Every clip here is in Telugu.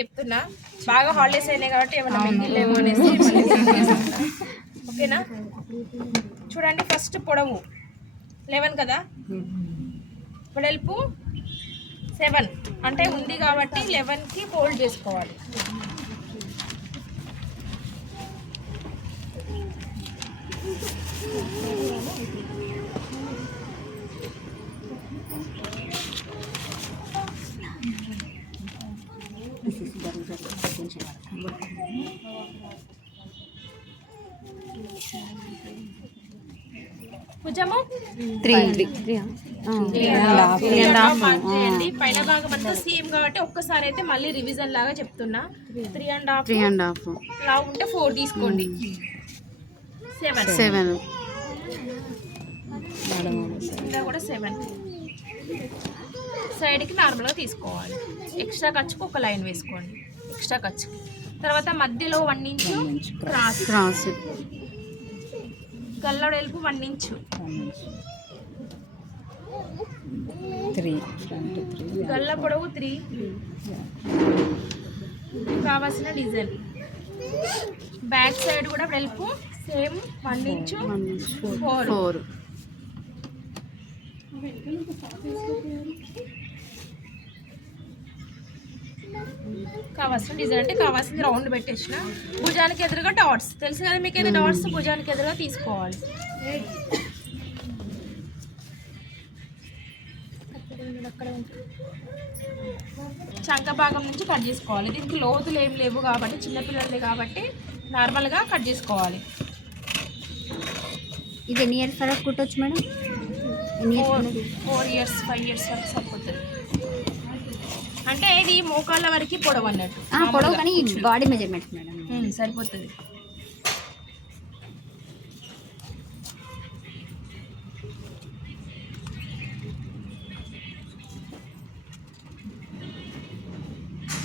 చెప్తున్నా, బాగా హాలిడేస్ అయినాయి కాబట్టి ఏమైనా మిగిలిలేమో అనేసి ఓకేనా. చూడండి, ఫస్ట్ పొడవు 11 కదా, వెడల్పు 7 అంటే ఉంది కాబట్టి 11కి ఫోల్డ్ చేసుకోవాలి. భుజము 3.5 పైన భాగం అంతా సేమ్ కాబట్టి ఒక్కసారి అయితే మళ్ళీ రివిజన్ లాగా చెప్తున్నా. 3.5 లా ఉంటే 4 తీసుకోండి. 7 ఇంకా కూడా 7 సైడ్కి నార్మల్గా తీసుకోవాలి. ఎక్స్ట్రా ఖర్చుకు ఒక లైన్ వేసుకోండి, ఎక్స్ట్రా ఖర్చు. తర్వాత మధ్యలో 1 ఇంచు క్రాస్, గల్ల వెడల్పు 1 ఇంచు, గల్ల పొడవు 3, కావాల్సిన డిజైన్. బ్యాక్ సైడ్ కూడా వెడల్పు సేమ్ 1 ఇంచు 4. కావాల్సిన డిజైన్ అంటే కావాల్సింది రౌండ్ పెట్టేసిన. భుజానికి ఎదురుగా డాట్స్ తెలుసు కదా మీకు, అయితే డాట్స్ భుజానికి ఎదురుగా తీసుకోవాలి. చంక భాగం నుంచి కట్ చేసుకోవాలి. దీనికి లోతులు ఏం లేవు కాబట్టి, చిన్నపిల్లలది కాబట్టి నార్మల్గా కట్ చేసుకోవాలి. ఇది ఎన్ని ఇయర్స్ వరకు కుట్టవచ్చు మేడం? 4 ఇయర్స్ 5 ఇయర్స్ వరకు సరిపోతుంది. అంటే ఇది మోకాళ్ళ వరకు పొడవు అన్నట్టు, పొడవు కానీ బాడీ మెజర్మెంట్ మేడం సరిపోతుంది.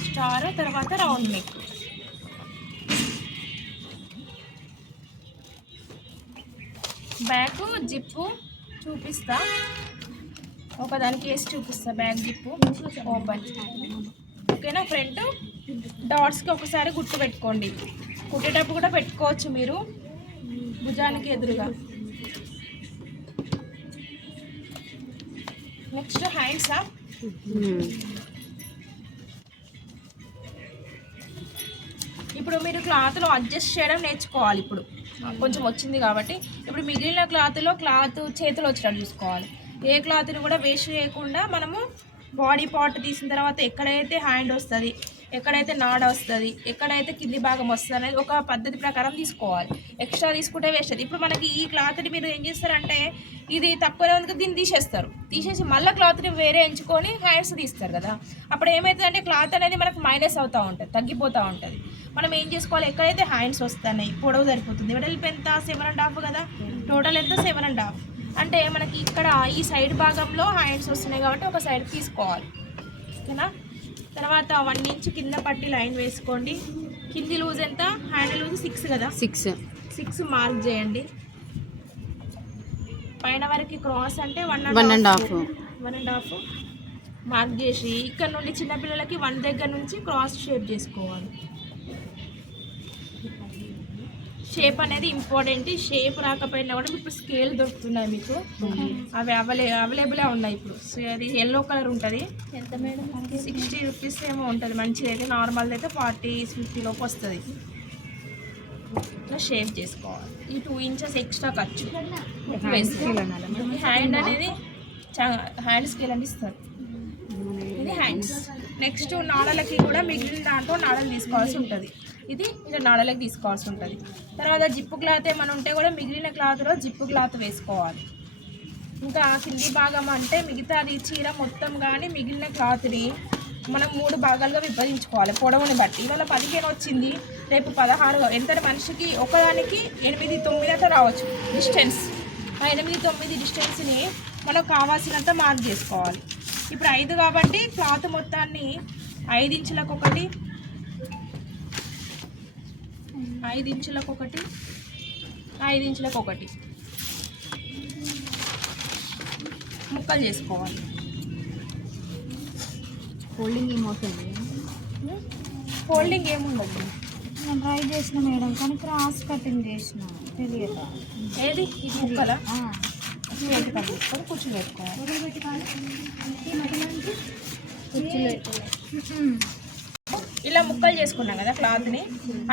స్టార్ తర్వాత రౌండ్ నెక్. బ్యాక్ జిప్పు చూపిస్తా, ఒకదానికి వేసి చూపిస్తా. బ్యాక్ జిప్పు ఓపెన్, ఓకేనా. ఫ్రంట్ డాట్స్కి ఒకసారి గుర్తు పెట్టుకోండి, కుట్టేటప్పుడు కూడా పెట్టుకోవచ్చు మీరు భుజానికి ఎదురుగా. Next hands. ఇప్పుడు మీరు క్లాత్లో అడ్జస్ట్ చేయడం నేర్చుకోవాలి. ఇప్పుడు కొంచెం వచ్చింది కాబట్టి ఇప్పుడు మిగిలిన క్లాత్లో క్లాత్ చేతులు వచ్చేటట్టు చూసుకోవాలి. ఏ క్లాత్ని కూడా వేస్ట్ చేయకుండా మనము బాడీ పార్ట్ తీసిన తర్వాత ఎక్కడైతే హ్యాండ్ వస్తుంది, ఎక్కడైతే నాడ వస్తుంది, ఎక్కడైతే కింది భాగం వస్తుంది అనేది ఒక పద్ధతి ప్రకారం తీసుకోవాలి. ఎక్స్ట్రా తీసుకుంటే వేస్ట్ అది. ఇప్పుడు మనకి ఈ క్లాత్ని మీరు ఏం చేస్తారంటే, ఇది తక్కువనే ఉంది దీన్ని తీసేసి మళ్ళీ క్లాత్ని వేరే ఎంచుకొని హ్యాండ్స్ తీస్తారు కదా. అప్పుడు ఏమవుతుందంటే క్లాత్ అనేది మనకు మైనస్ అవుతూ ఉంటుంది, తగ్గిపోతూ ఉంటుంది. మనం ఏం చేసుకోవాలి, ఎక్కడైతే హ్యాండ్స్ వస్తున్నాయి పొడవు సరిపోతుంది. వెడల్పు ఎంత 7.5 కదా, టోటల్ ఎంత 7.5. అంటే మనకి ఇక్కడ ఈ సైడ్ భాగంలో హ్యాండ్స్ వస్తున్నాయి కాబట్టి ఒక సైడ్ తీసుకోవాలి, ఓకేనా. తర్వాత 1 ఇంచ్ కింద పట్టి లైన్ వేసుకోండి. కింది లూజ్ ఎంత, హ్యాండ్ లూజ్ 6 కదా, 6 మార్క్ చేయండి. పైన వరకు క్రాస్ అంటే 1.5 మార్క్ చేసి ఇక్కడ నుండి చిన్నపిల్లలకి 1 దగ్గర నుంచి క్రాస్ షేప్ చేసుకోవాలి. షేప్ అనేది ఇంపార్టెంట్. షేప్ రాకపోయినా కూడా ఇప్పుడు స్కేల్ దొరుకుతున్నాయి మీకు, అవి అవైలబులే ఉన్నాయి ఇప్పుడు. సో అది ఎల్లో కలర్ ఉంటుంది. ఎంత మేడం? 60 రూపీస్ ఏమో ఉంటుంది. మంచిది అయితే నార్మల్ది అయితే 40-50 లోపు వస్తుంది. ఇట్లా షేప్ చేసుకోవాలి. ఈ 2 ఇంచెస్ ఎక్స్ట్రా ఖర్చు వేసుకోవాలి. హ్యాండ్ అనేది హ్యాండ్ స్కేల్ అని ఇస్తారు, ఇది హ్యాండ్స్. నెక్స్ట్ నాడలకి కూడా మిగిలిన దాంట్లో నాడలు తీసుకోవాల్సి ఉంటుంది. ఇది ఇలా నాడలకి తీసుకోవాల్సి ఉంటుంది. తర్వాత జిప్పు క్లాత్ ఏమైనా ఉంటే కూడా మిగిలిన క్లాత్లో జిప్పు క్లాత్ వేసుకోవాలి. ఇంకా కింది భాగం అంటే మిగతాది చీర మొత్తం కానీ మిగిలిన క్లాత్ని మనం 3 భాగాలుగా విభజించుకోవాలి పొడవుని బట్టి. ఇవాళ 15 వచ్చింది, రేపు 16 ఎంత మనిషికి ఒకదానికి 8-9 అట్లా రావచ్చు డిస్టెన్స్. ఆ 8-9 డిస్టెన్స్ని మనకు కావాల్సినంత మార్క్ చేసుకోవాలి. ఇప్పుడు 5 కాబట్టి క్లాత్ మొత్తాన్ని 5 ఇంచులకు ఒకటి, 5 ఇంచులకు ఒకటి, 5 ఇంచులకు ఒకటి ముక్కలు చేసుకోవాలి. ఫోల్డింగ్ ఏమవుతుంది? ఫోల్డింగ్ ఏముండదు. నేను ట్రై చేసిన మేడం కానీ క్రాస్ కటింగ్ చేసిన తెలియక. ఏది ఇది ముక్కలా చేతి కట్టుకొని కూర్చుని పెట్టుకోవాలి. ఇలా ముక్కలు చేసుకున్నాం కదా క్లాత్ని.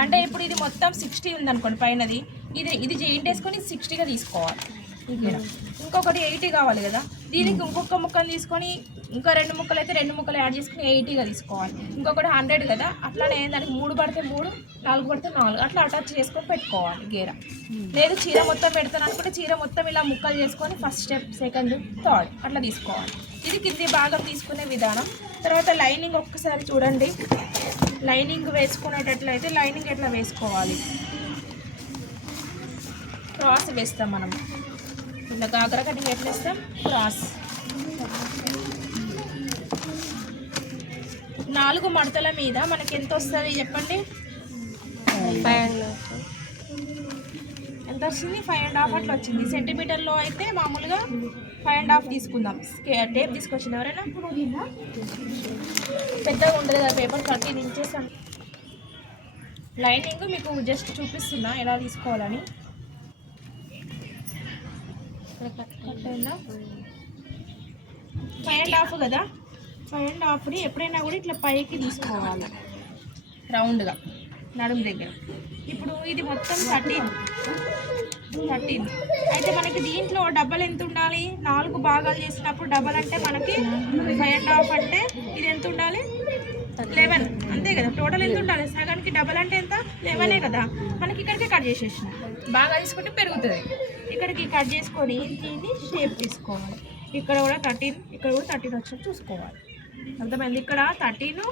అంటే ఇప్పుడు ఇది మొత్తం 60 ఉందనుకోండి పైనది, ఇది జాయింట్ వేసుకొని 60గా తీసుకోవాలి. ఇంకొకటి 80 కావాలి కదా, దీనికి ఇంకొక ముక్కలు తీసుకొని ఇంకా 2 ముక్కలు అయితే 2 ముక్కలు యాడ్ చేసుకుని 80గా తీసుకోవాలి. ఇంకొకటి 100 కదా, అట్లానే దానికి 3 పడితే 3, 4 పడితే 4 అట్లా అటాచ్ చేసుకొని పెట్టుకోవాలి గేర. లేదు చీర మొత్తం పెడతాను అనుకుంటే చీర మొత్తం ఇలా ముక్కలు చేసుకొని ఫస్ట్ స్టెప్, సెకండ్, థర్డ్ అట్లా తీసుకోవాలి. ఇది కింది భాగం తీసుకునే విధానం. తర్వాత లైనింగ్ ఒక్కసారి చూడండి. లైనింగ్ వేసుకునేటట్లయితే లైనింగ్ ఎట్లా వేసుకోవాలి, క్రాస్ వేస్తాం మనం. ఇట్లా గాగర కటింగ్ ఎట్లా వేస్తాం, క్రాస్. 4 మడతల మీద మనకి ఎంత వస్తుంది చెప్పండి? ఎంత వస్తుంది? 5.5 అట్లా వచ్చింది. సెంటీమీటర్లో అయితే మామూలుగా 5.5 తీసుకుందాం. టేప్ తీసుకొచ్చింది ఎవరైనా? పెద్దగా ఉండదు కదా పేపర్, 13 ఇంచెస్. లైనింగ్ మీకు జస్ట్ చూపిస్తున్నా ఎలా తీసుకోవాలని. 5.5 కదా, 5.5ని ఎప్పుడైనా కూడా ఇట్లా పైకి తీసుకోవాలి రౌండ్గా నడుము దగ్గర. ఇప్పుడు ఇది మొత్తం 13. అయితే మనకి దీంట్లో డబల్ ఎంత ఉండాలి? 4 భాగాలు చేసినప్పుడు డబల్ అంటే మనకి 5.5 అంటే ఇది ఎంత ఉండాలి? 11 అంతే కదా. టోటల్ ఎంత ఉండాలి? సగానికి డబల్ అంటే ఎంత? 11 కదా. మనకి ఇక్కడికి కట్ చేసేసిన బాగా తీసుకుంటే పెరుగుతుంది. ఇక్కడికి కట్ చేసుకొని దీన్ని షేప్ తీసుకోవాలి. ఇక్కడ కూడా 13, ఇక్కడ కూడా 13 వచ్చి చూసుకోవాలి. అర్థమైంది? ఇక్కడ 13,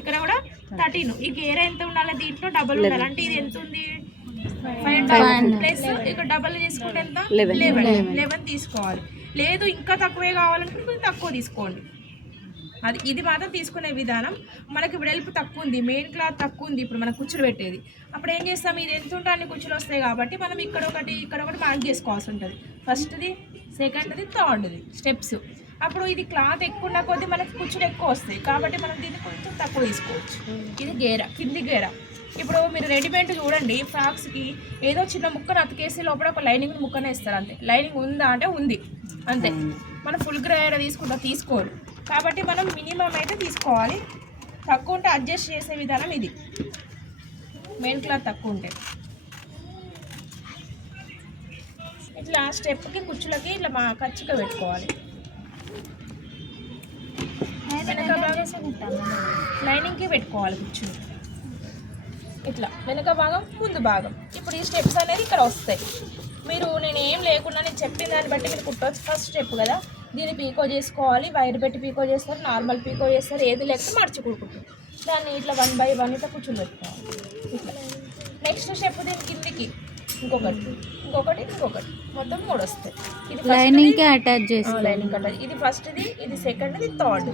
ఇక్కడ కూడా 13. ఈ గేర ఎంత ఉండాలి? దీంట్లో డబల్ ఉండాలి. అంటే ఇది ఎంత ఉంది? 5.5 ప్లస్ ఇక్కడ డబల్ చేసుకుంటే ఎంత? 11 తీసుకోవాలి. లేదు ఇంకా తక్కువే కావాలనుకుంటే కొంచెం తక్కువ తీసుకోండి. ఇది మాత్రం తీసుకునే విధానం. మనకి వెడల్పు తక్కువ ఉంది, మెయిన్ క్లాత్ తక్కువ ఉంది, ఇప్పుడు మనం కుచ్చులు పెట్టేది. అప్పుడు ఏం చేస్తాం? ఇది ఎంత ఉంటే అన్ని కుచ్చులు వస్తాయి కాబట్టి మనం ఇక్కడ ఒకటి మార్క్ చేసుకోవాల్సి ఉంటుంది. ఫస్ట్ది, సెకండ్ది, థర్డ్ది స్టెప్స్. అప్పుడు ఇది క్లాత్ ఎక్కువ ఉన్న కొద్దీ మనకి కుచ్చులు ఎక్కువ వస్తాయి కాబట్టి మనం దీన్ని కొంచెం తక్కువ తీసుకోవచ్చు. ఇది గేర, కింది గేర. ఇప్పుడు మీరు రెడీమేడ్ చూడండి, ఫ్రాక్స్కి ఏదో చిన్న ముక్కను అతికేసి లోపల ఒక లైనింగ్ ముక్కనే ఇస్తారు అంతే. లైనింగ్ ఉందా అంటే ఉంది అంతే. మనం ఫుల్ గేర తీసుకోరు కాబట్టి మనం మినిమం అయితే తీసుకోవాలి. తక్కువ ఉంటే అడ్జస్ట్ చేసే విధానం ఇది. మెయిన్ క్లాత్ తక్కువ ఉంటే ఇట్లా స్టెప్కి కుచ్చులకి ఇట్లా ఖచ్చితంగా పెట్టుకోవాలి. వెనక భాగం లైనింగ్కి పెట్టుకోవాలి కుచ్చులు. ఇట్లా వెనక భాగం, ముందు భాగం. ఇప్పుడు ఈ స్టెప్స్ అనేది ఇక్కడ వస్తాయి. మీరు నేను ఏం లేకుండా నేను చెప్పిన దాన్ని బట్టి మీరు కుట్టవచ్చు. ఫస్ట్ స్టెప్ కదా, దీన్ని పీకో చేసుకోవాలి. వైర్ పెట్టి పీకో చేస్తారు, నార్మల్ పీకో చేస్తారు, ఏది లేకపోతే మర్చి కుట్టుకుంటారు. దాన్ని ఇట్లా 1 by 1 ఇట్లా కూర్చుని పెట్టుకోవాలి. ఇట్లా నెక్స్ట్ స్టెప్ దీని కిందికి ఇంకొకటి మొత్తం 3 వస్తాయి. ఇది లైనింగ్ అటాచ్ చేసి లైనింగ్ అటాచ్. ఇది ఫస్ట్ది, ఇది సెకండ్ది, థర్డ్.